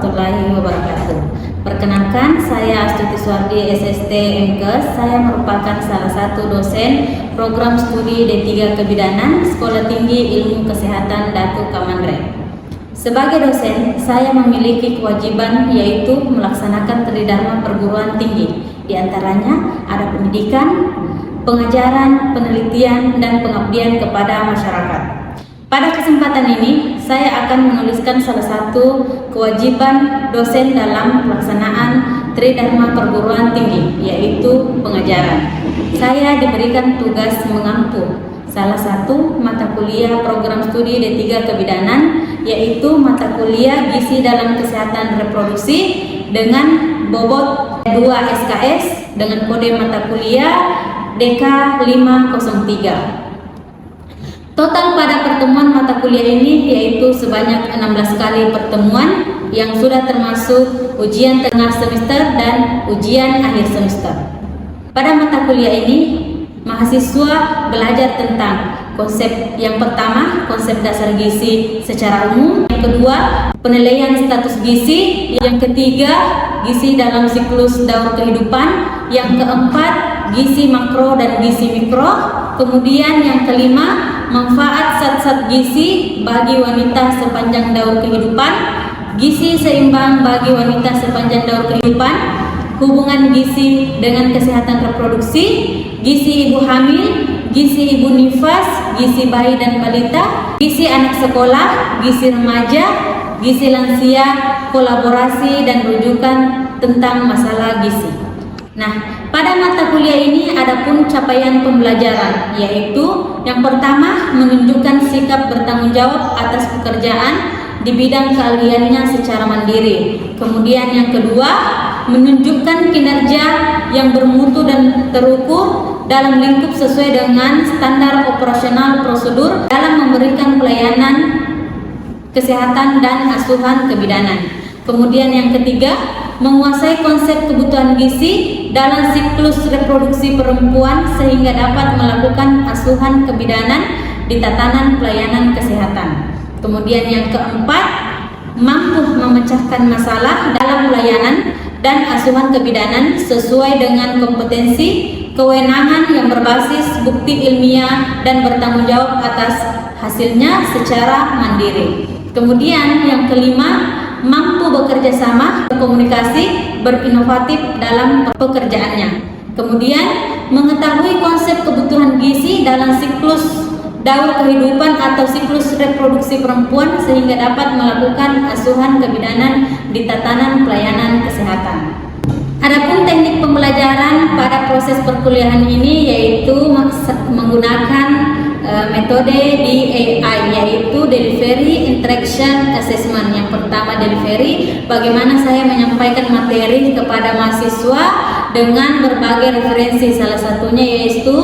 warahmatullahi wabarakatuh. Perkenalkan, saya Astuti Suwardi, SST MKes. Saya merupakan salah satu dosen program studi D3 Kebidanan Sekolah Tinggi Ilmu Kesehatan Datu Kamandre. Sebagai dosen, saya memiliki kewajiban yaitu melaksanakan tridharma perguruan tinggi. Di antaranya ada pendidikan, pengajaran, penelitian, dan pengabdian kepada masyarakat. Pada kesempatan ini, saya akan menuliskan salah satu kewajiban dosen dalam pelaksanaan tridharma perguruan tinggi, yaitu pengajaran. Saya diberikan tugas mengampu salah satu mata kuliah program studi D3 Kebidanan, yaitu mata kuliah Gizi dalam Kesehatan Reproduksi dengan bobot 2 SKS dengan kode mata kuliah DK 503. Total pada pertemuan mata kuliah ini yaitu sebanyak 16 kali pertemuan yang sudah termasuk ujian tengah semester dan ujian akhir semester. Pada mata kuliah ini, mahasiswa belajar tentang konsep yang pertama, konsep dasar gizi secara umum, yang kedua, penilaian status gizi, yang ketiga, gizi dalam siklus daur kehidupan, yang keempat, gizi makro dan gizi mikro, kemudian yang kelima, manfaat zat-zat gizi bagi wanita sepanjang daur kehidupan, gizi seimbang bagi wanita sepanjang daur kehidupan, hubungan gizi dengan kesehatan reproduksi, gizi ibu hamil, gizi ibu nifas, gizi bayi dan balita, gizi anak sekolah, gizi remaja, gizi lansia, kolaborasi dan rujukan tentang masalah gizi. Nah, pada mata kuliah ini ada pun capaian pembelajaran, yaitu yang pertama menunjukkan sikap bertanggung jawab atas pekerjaan di bidang keahliannya secara mandiri. Kemudian yang kedua, menunjukkan kinerja yang bermutu dan terukur dalam lingkup sesuai dengan standar operasional prosedur dalam memberikan pelayanan kesehatan dan asuhan kebidanan. Kemudian yang ketiga, menguasai konsep kebutuhan gizi dalam siklus reproduksi perempuan sehingga dapat melakukan asuhan kebidanan di tatanan pelayanan kesehatan. Kemudian yang keempat, mampu memecahkan masalah dalam pelayanan dan asuhan kebidanan sesuai dengan kompetensi, kewenangan yang berbasis bukti ilmiah dan bertanggung jawab atas hasilnya secara mandiri. Kemudian yang kelima, mampu bekerja sama, berkomunikasi, berinovatif dalam pekerjaannya. Kemudian mengetahui konsep kebutuhan gizi dalam siklus daur kehidupan atau siklus reproduksi perempuan sehingga dapat melakukan asuhan kebidanan di tatanan pelayanan kesehatan. Adapun teknik pembelajaran pada proses perkuliahan ini yaitu menggunakan metode DAI, yaitu Delivery Interaction Assessment. Yang pertama delivery, bagaimana saya menyampaikan materi kepada mahasiswa dengan berbagai referensi, salah satunya yaitu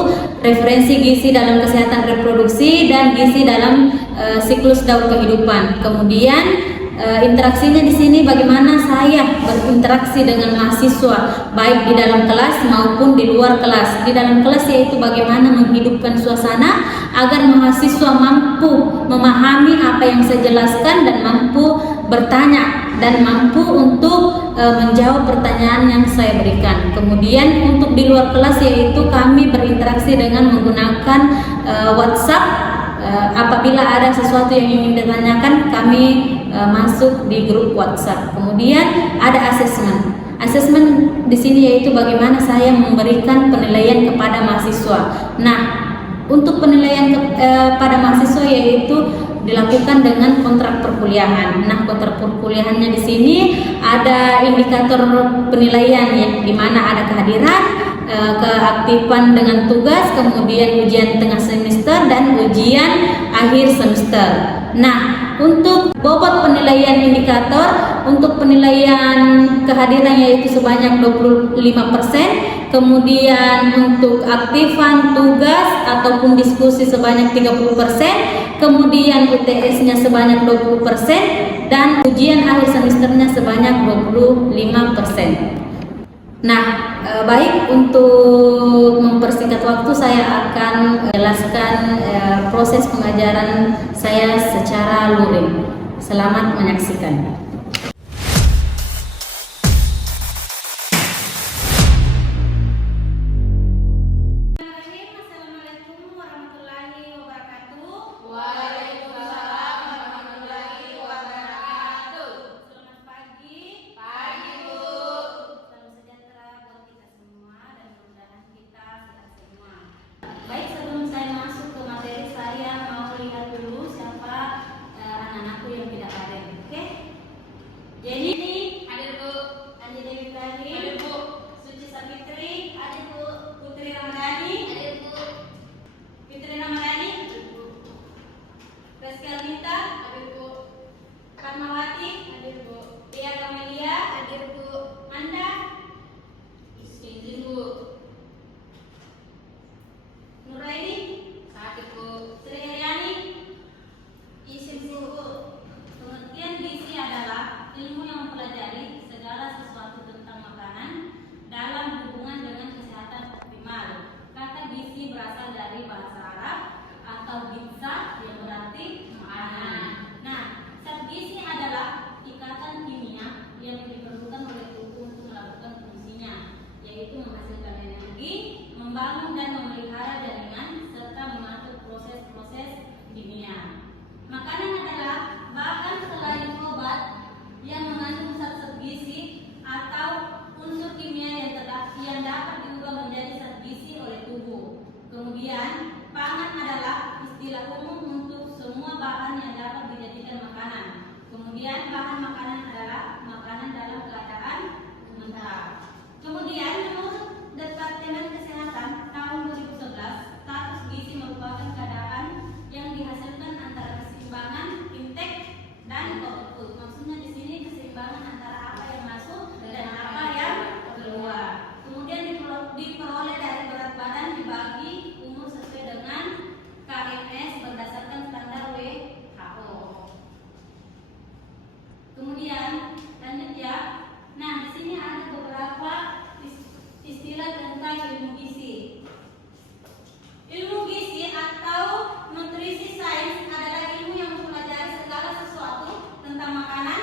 referensi gizi dalam kesehatan reproduksi dan gizi dalam siklus daur kehidupan. Kemudian interaksinya di sini bagaimana saya berinteraksi dengan mahasiswa baik di dalam kelas maupun di luar kelas. Di dalam kelas yaitu bagaimana menghidupkan suasana agar mahasiswa mampu memahami apa yang saya jelaskan dan mampu bertanya dan mampu untuk menjawab pertanyaan yang saya berikan. Kemudian untuk di luar kelas yaitu kami berinteraksi dengan menggunakan WhatsApp. Apabila ada sesuatu yang ingin ditanyakan, kami masuk di grup WhatsApp. Kemudian ada asesmen. Asesmen di sini yaitu bagaimana saya memberikan penilaian kepada mahasiswa. Nah, untuk penilaian pada mahasiswa yaitu dilakukan dengan kontrak perkuliahan. Nah, kontrak perkuliahannya di sini ada indikator penilaian ya, di mana ada kehadiran, keaktifan dengan tugas, kemudian ujian tengah semester dan ujian akhir semester. Nah, untuk bobot penilaian indikator, untuk penilaian kehadiran yaitu sebanyak 25%, kemudian untuk aktifan tugas ataupun diskusi sebanyak 30%, kemudian UTS-nya sebanyak 20% dan ujian akhir semesternya sebanyak 25%. Nah, baik, untuk mempersingkat waktu saya akan menjelaskan proses pengajaran saya secara luring. Selamat menyaksikan. Yeni, Hadir Bu. Andi Dewi Ibrahim, Hadir Bu. Suci Sapitri, hadir Bu. Putri Ramadhani, Hadir Bu. Fitri Ramadhani, Hadir Bu. Rizky Almita, Hadir Bu. Karmawati, Hadir Bu. Tia Kamelia, Hadir Bu. Anda, Izin Bu. Nuraini, Hadir Bu. Sri Haryani, izin Bu. Pengertian gizi adalah ilmu yang mempelajari segala sesuatu tentang makanan dalam hubungan dengan kesehatan optimal. Kata gizi berasal dari bahasa Arab atau gizza yang berarti makanan. Nah, zat gizi adalah ikatan kimia yang diperlukan oleh tubuh untuk melakukan fungsinya, yaitu menghasilkan energi, membangun dan memelihara jaringan, serta mengatur proses-proses kimia. Makanan adalah bahan selain obat yang mengandung zat gizi atau unsur kimia yang dapat diubah menjadi zat gizi oleh tubuh. Kemudian, pangan adalah istilah umum untuk semua bahan yang dapat dijadikan makanan. Kemudian, bahan makanan adalah makanan dalam keadaan mentah. Kemudian, menurut Departemen Kesehatan tahun 2011, status gizi merupakan keadaan yang dihasilkan antara keseimbangan intake dan output. Maksudnya di sini keseimbangan antara apa yang masuk dan apa yang keluar. Kemudian diperoleh dari berat badan dibagi umur sesuai dengan KMS berdasarkan standar WHO. Kemudian lanjut ya. Nah, di sini ada beberapa istilah tentang ilmu gizi. Ilmu gizi atau nutrisi sains adalah ilmu yang mempelajari segala sesuatu tentang makanan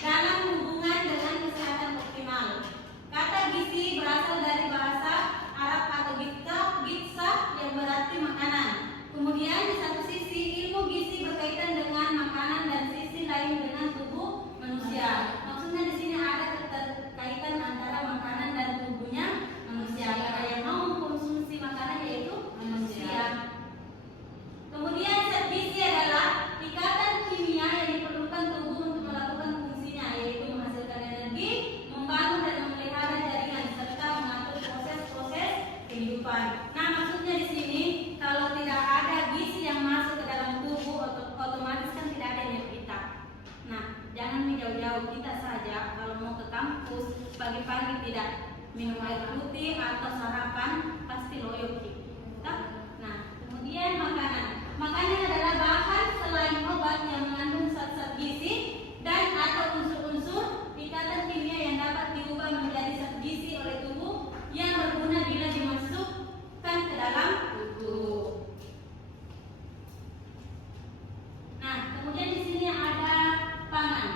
dalam hubungan dengan kesehatan optimal. Kata gizi berasal dari bahasa Arab atau gizza yang berarti makanan. Kemudian di satu sisi ilmu gizi berkaitan dengan makanan dan sisi lain dengan tubuh manusia. Maksudnya di sini ada keterkaitan antara makanan dan tubuhnya manusia. Karena yang mau mengkonsumsi makanan yaitu manusia. Kemudian zat gizi adalah ikatan kimia yang diperlukan tubuh untuk melakukan fungsinya, yaitu menghasilkan energi, membangun dan memelihara jaringan, serta mengatur proses-proses kehidupan. Nah, maksudnya di sini kalau tidak ada gizi yang masuk ke dalam tubuh, otomatis kan tidak ada yang kita. Nah, jangan menjauh-jauh, kita saja kalau mau ke kampus pagi-pagi tidak minum air putih atau sarapan pasti loyo kita. Nah, kemudian makanan. Makanan adalah bahan selain obat yang mengandung zat-zat gizi dan atau unsur-unsur ikatan kimia yang dapat diubah menjadi zat gizi oleh tubuh yang berguna bila dimasukkan ke dalam tubuh. Nah, kemudian di sini ada pangan.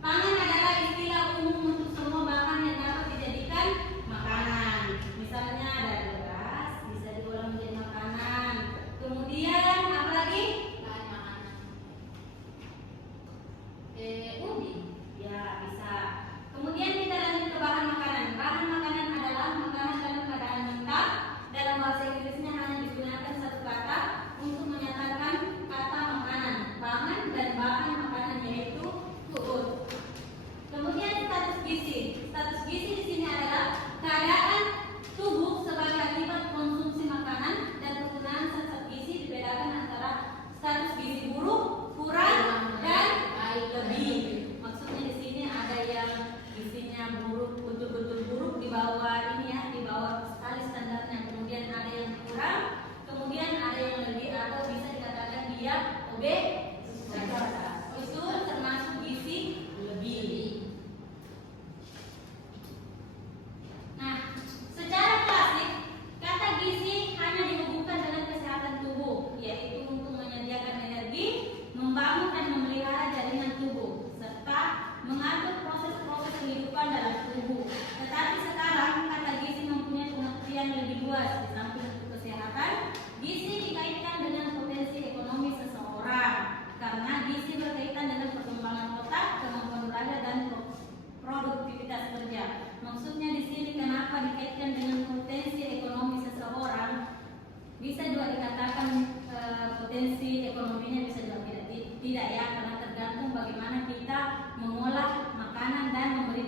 Pangan adalah istilah umum untuk semua bahan yang dapat dijadikan makanan. Misalnya ada beras, bisa diolah menjadi makanan. Kemudian apa lagi? Bahan makanan.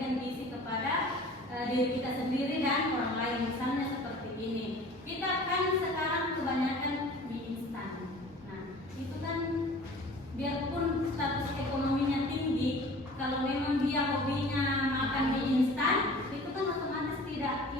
memberikan gizi kepada diri kita sendiri dan orang lain. Misalnya seperti ini, kita kan sekarang kebanyakan mie instan. Nah, itu kan biarpun status ekonominya tinggi, kalau memang dia hobinya makan mie instan, itu kan otomatis tidak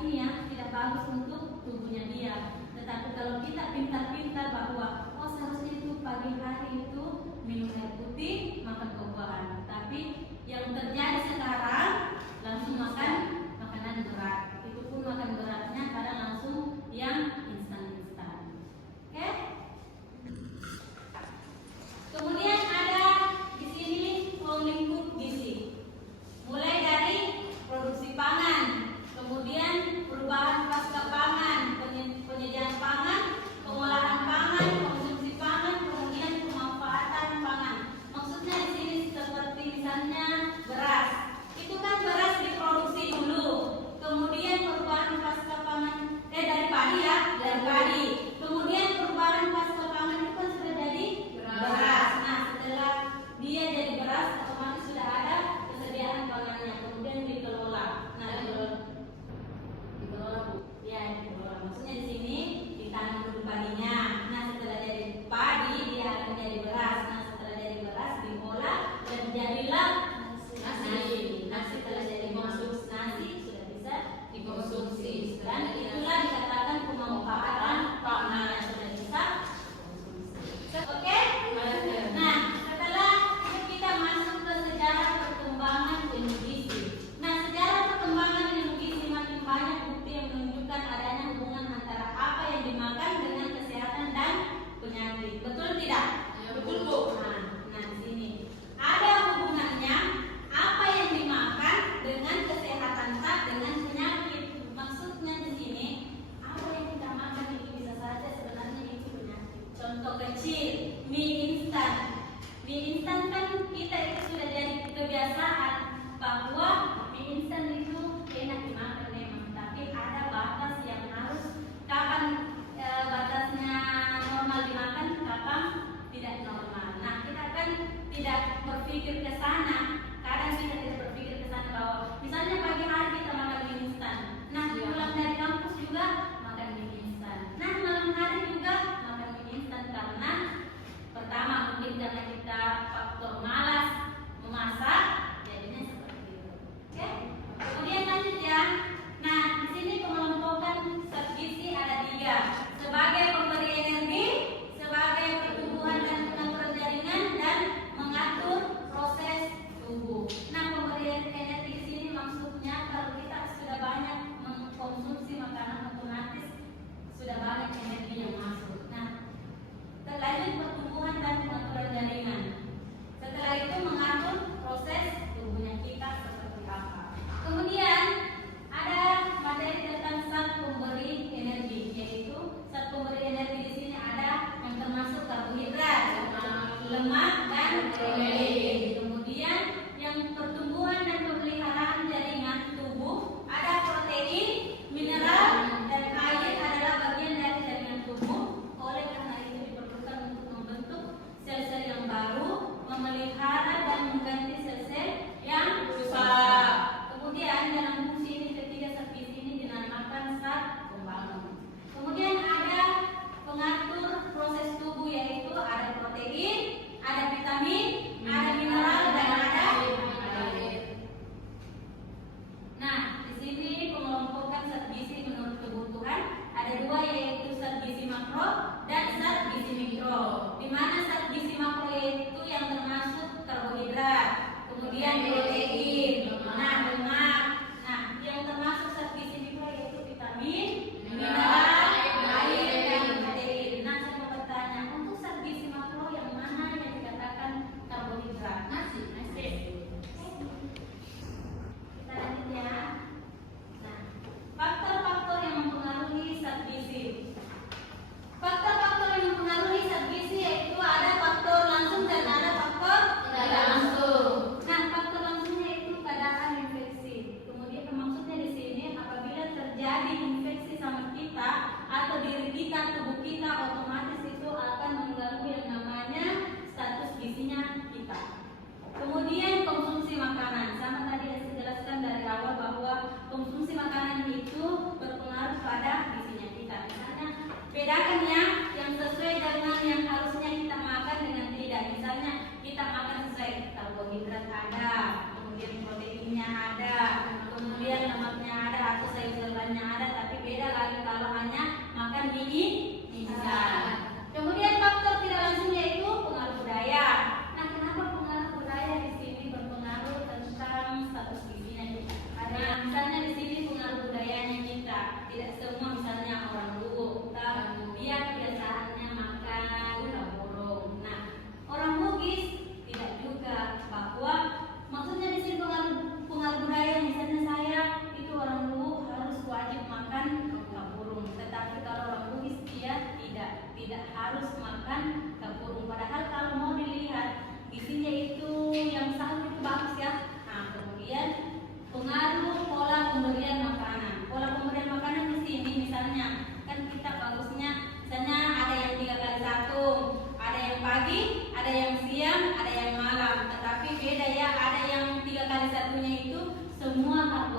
tidak bagus untuk tubuhnya dia. Tetapi kalau kita pintar-pintar bahwa seharusnya itu pagi hari itu minum air putih, makan buah-buahan. Tapi yang terjadi sekarang langsung makan makanan berat. Itu pun makan beratnya kadang langsung yang instan-instan. Oke? Kemudian ada di sini lingkup gizi. Mulai dari produksi pangan, kemudian perubahan pasca pangan, penyediaan pangan, pengolahan pangan, konsumsi pangan, kemudian pemanfaatan pangan. Maksudnya di sini seperti misalnya beras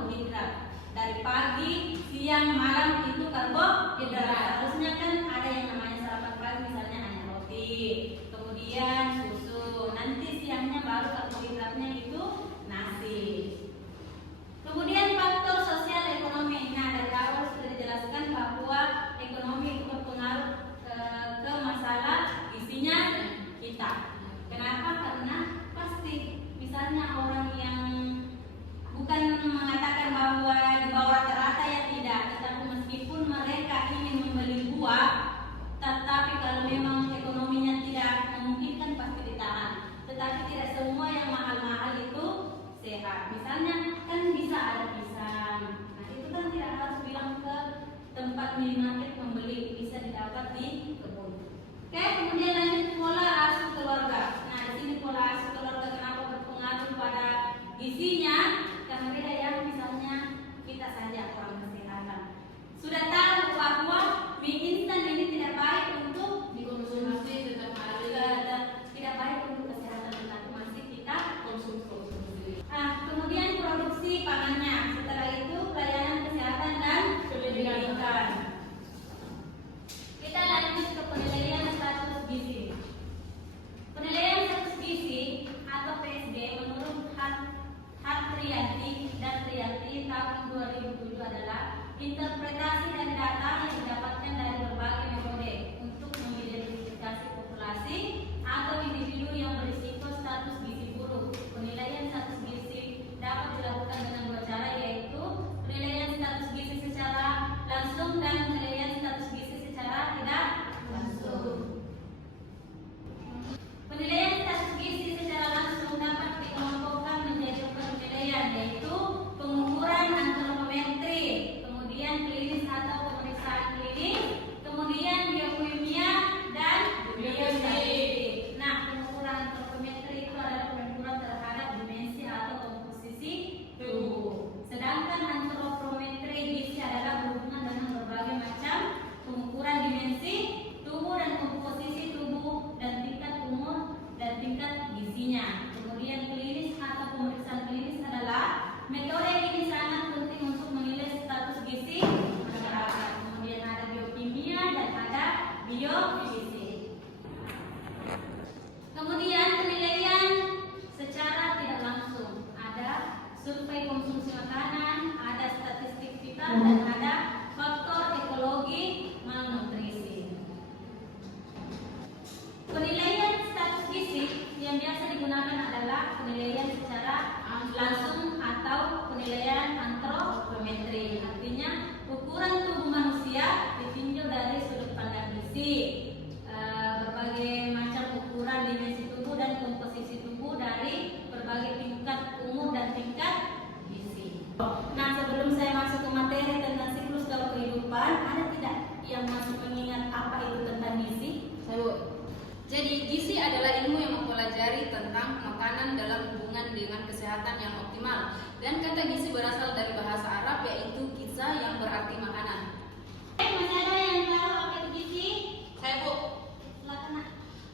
karbohidrat. Dari pagi, siang, malam itu karbohidrat. Harusnya kan ada yang namanya sarapan pagi, misalnya hanya roti, kemudian susu. Nanti siangnya baru karbohidratnya itu nasi. Kemudian faktor sosial ekonomi. Nah, dari awal sudah dijelaskan bahwa ekonomi itu berpengaruh ke masalah gizinya kita. Kenapa? Karena pasti misalnya orang yang bukan mengatakan bahwa di bawah rata-rata ya tidak, tetapi meskipun mereka ingin membeli buah, tetapi kalau memang ekonominya tidak memungkinkan pasti ditahan. Tetapi tidak semua yang mahal-mahal itu sehat. Misalnya kan bisa ada pisang. Nah, itu kan tidak harus bilang ke tempat minimarket membeli, bisa didapat di kebun. Oke, kemudian lanjut pola asuh keluarga. Nah, di sini pola asuh keluarga kenapa berpengaruh pada gizinya? Karena beda ya, misalnya kita saja orang kesehatan sudah tahu bahwa mie instan ini tidak baik untuk dikonsumsi setiap hari. tidak baik untuk kesehatan, tetapi masih kita konsumsi. Nah, kemudian produksi pangannya. Setelah itu pelayanan kesehatan dan pendidikan. Kita lanjut ke penilaian status gizi. Penilaian status gizi atau PSG menurut Hartrianti dan Trianti tahun 2007 adalah interpretasi dari data yang didapatkan dari berbagai metode untuk mengidentifikasi populasi atau individu yang berisiko status gizi buruk. Penilaian status gizi dapat dilakukan dengan dua cara, yaitu penilaian status gizi secara langsung dan penilaian status gizi secara tidak langsung. Penilaian status gizi secara langsung dapat dikelompokkan menjadi penilaian, yaitu pengukuran antropometri, kemudian klinis atau pemeriksaan klinis, kemudian biokimia dan biostatistik. Nah, pengukuran antropometri itu adalah pengukuran terhadap dimensi atau komposisi tubuh. Sedangkan antropometri gizi adalah berhubungan dengan berbagai macam pengukuran dimensi tubuh dan komposisi tubuh dan tingkat umur dan tingkat gizinya. Kemudian klinis atau pemeriksaan klinis adalah metode ini sangat penting untuk menilai status gizi masyarakat. Kemudian ada biokimia dan ada biofisik. Kemudian penilaian secara tidak langsung, ada survei konsumsi makanan, ada statistik vital, dan ada faktor ekologi malnutrisi. Penilaian status gizi yang biasa digunakan adalah penilaian secara langsung atau penilaian antropometri. Artinya ukuran tubuh manusia ditinjau dari sudut pandang gizi. Berbagai macam ukuran dimensi tubuh dan komposisi tubuh dari berbagai tingkat umur dan tingkat gizi. Nah, sebelum saya masuk ke materi tentang siklus daur kehidupan, ada tidak yang masuk mengingat apa itu tentang gizi? Jadi gizi adalah ilmu yang mempelajari tentang makanan dalam hubungan dengan kesehatan yang optimal. Dan kata gizi berasal dari bahasa Arab, yaitu giza yang berarti makanan. Masih ada yang tahu apa itu gizi? Saya Bu, Silakan.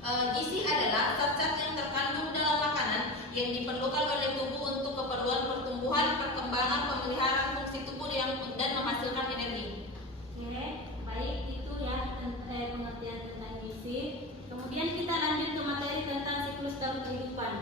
gizi adalah zat-zat yang terkandung dalam makanan yang diperlukan oleh tubuh untuk keperluan pertumbuhan, perkembangan, pemeliharaan fungsi tubuh dan menghasilkan energi. Oke, baik, itu ya pengertian tentang gizi. Kemudian kita lanjut ke materi tentang siklus daur kehidupan.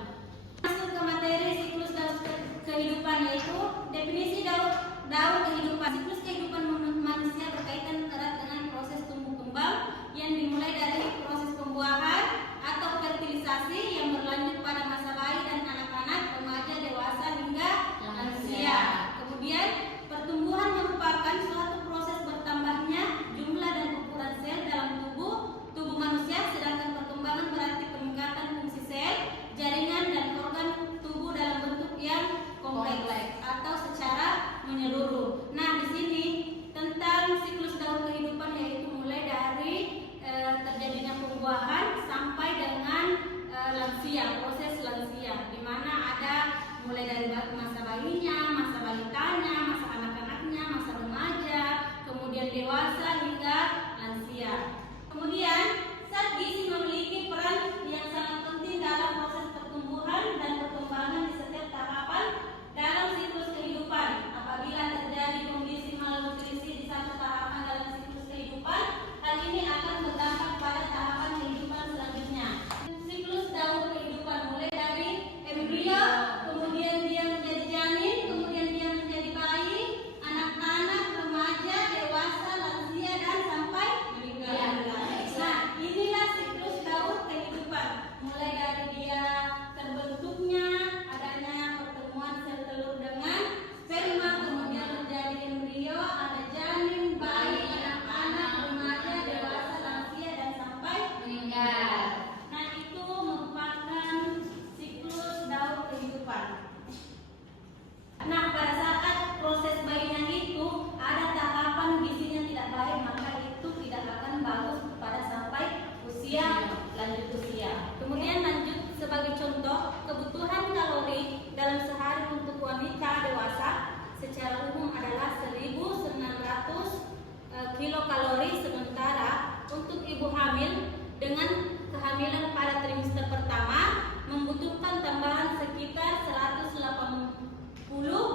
Masuk ke materi siklus daur kehidupan, yaitu definisi daur kehidupan. Siklus kehidupan manusia berkaitan erat dengan proses tumbuh kembang yang dimulai dari proses pembuahan atau fertilisasi yang berlanjut pada masa bayi dan anak-anak, remaja, dewasa hingga lansia. Kemudian pertumbuhan merupakan suatu proses bertambahnya jumlah dan ukuran sel dalam tubuh manusia, sedangkan perkembangan berarti peningkatan fungsi sel, jaringan dan organ tubuh dalam bentuk yang kompleks atau secara menyeluruh. Nah, di sini tentang siklus daur kehidupan, yaitu mulai dari terjadinya pembuahan sampai dengan lansia, proses lansia. kebutuhan kalori dalam sehari untuk wanita dewasa secara umum adalah 1.900 kilokalori, sementara untuk ibu hamil dengan kehamilan pada trimester pertama membutuhkan tambahan sekitar 180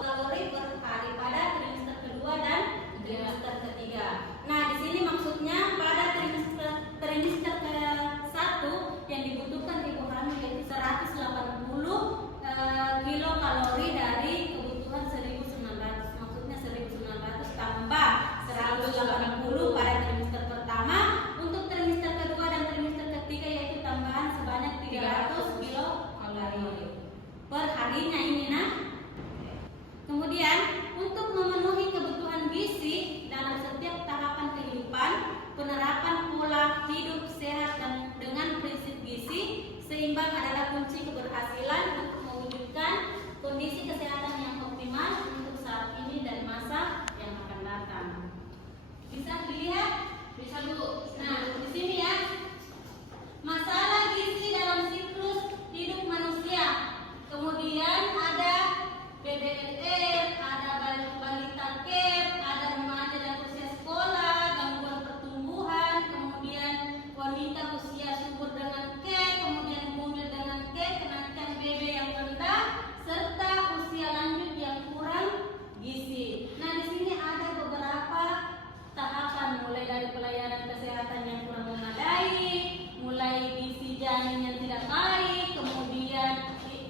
kalori per hari pada trimester kedua dan trimester ketiga. Nah, di sini maksudnya pada trimester ke-1 yang dibutuhkan ibu hamil yaitu 180 kilokalori dari kebutuhan 1.900. Maksudnya 1.900 tambah 180 pada trimester pertama. Untuk trimester kedua dan trimester ketiga yaitu tambahan sebanyak 300 kilokalori per harinya ini. Nah, kemudian untuk memenuhi kebutuhan gizi dalam setiap tahapan kehidupan, penerapan pola hidup sehat dan dengan prinsip gizi seimbang adalah kunci keberhasilan untuk mewujudkan kondisi kesehatan yang optimal untuk saat ini dan masa yang akan datang. Bisa dilihat? Bisa Bu. Nah, di sini ya. Masalah gizi dalam siklus hidup manusia. Kemudian ada PDLR, ada balita care, ada remaja dan usia sekolah, gangguan pertumbuhan, kemudian wanita usia subur dengan care, kemudian bumil dengan care, kenaikan BB yang rendah, serta usia lanjut yang kurang gizi. Nah, di sini ada beberapa tahapan, mulai dari pelayanan kesehatan yang kurang memadai, mulai gizi janin yang tidak baik, kemudian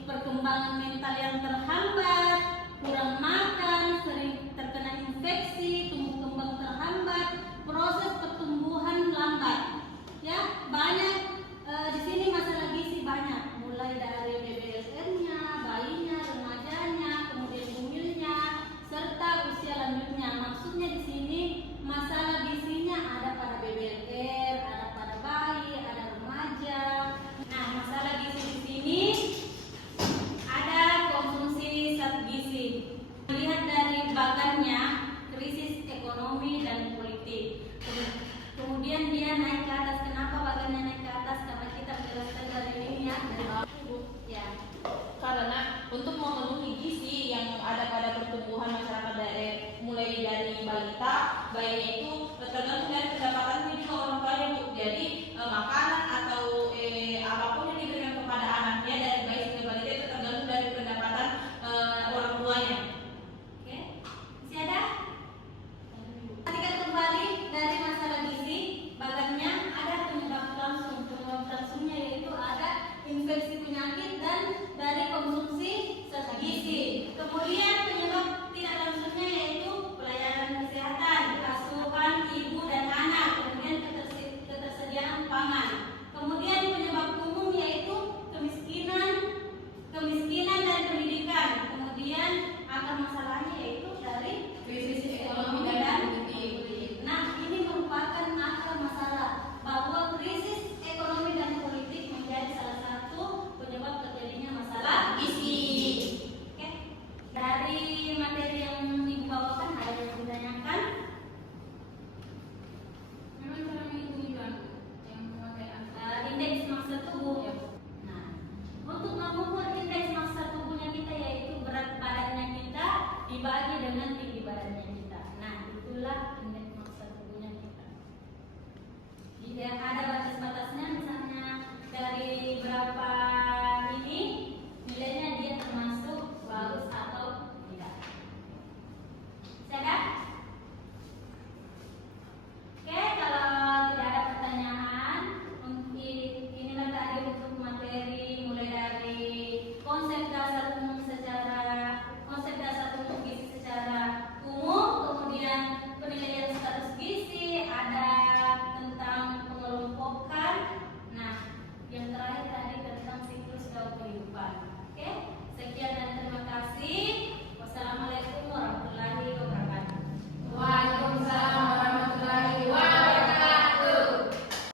perkembangan mental yang terhambat, kurang makan, sering terkena infeksi, tumbuh kembang terhambat, proses pertumbuhan lambat. Ya, banyak di sini masalah gizi banyak, mulai dari BBLR-nya, bayinya, remajanya, kemudian bumilnya, serta usia lanjutnya. Maksudnya di sini masalah gizinya ada pada BBLR, ada pada bayi, ada remaja. Nah, masalah gizi di sini ada konsumsi zat gizi. Lihat dari bagannya, krisis ekonomi dan politik. Kemudian dia naik ke atas. Kenapa bagannya naik ke atas? Karena kita menjelaskan dari ini ya, dari bawah. Ya. Karena untuk memenuhi gizi yang ada pada pertumbuhan masyarakat mulai dari balita, bayinya itu tergantung dari pendapatannya juga orang tuanya Bu. Jadi makanan atau apapun yang diberikan kepada anaknya dari bayi sampai balita itu tergantung dari pendapatan orang tuanya. Oke, masih ada? Perhatikan kembali dari masalah gizi, bagannya ada penyebab langsung. Penyebab langsungnya yaitu ada infeksi penyakit dan dari konsumsi zat gizi. Kemudian penyebab tidak langsungnya yaitu pelayanan kesehatan, asuhan ibu dan anak, kemudian ketersediaan pangan. Kemudian penyebab umum yaitu kemiskinan dan pendidikan. Kemudian akar masalahnya yaitu dari krisis ekonomi dan politik. Nah, ini merupakan akar masalah bahwa krisis ekonomi dan politik menjadi salah satu penyebab terjadinya masalah gizi. Oke. Dari materi yang Ibu bawakan ada yang ditanyakan? Memang cara menghitung juga yang memakai Indeks massa tubuh. Nah, untuk mengukur indeks massa tubuhnya kita yaitu berat badannya kita dibagi dengan tinggi badannya kita. Nah, itulah indeks massa tubuhnya kita. Jadi ada batas-batasnya, misalnya dari berapa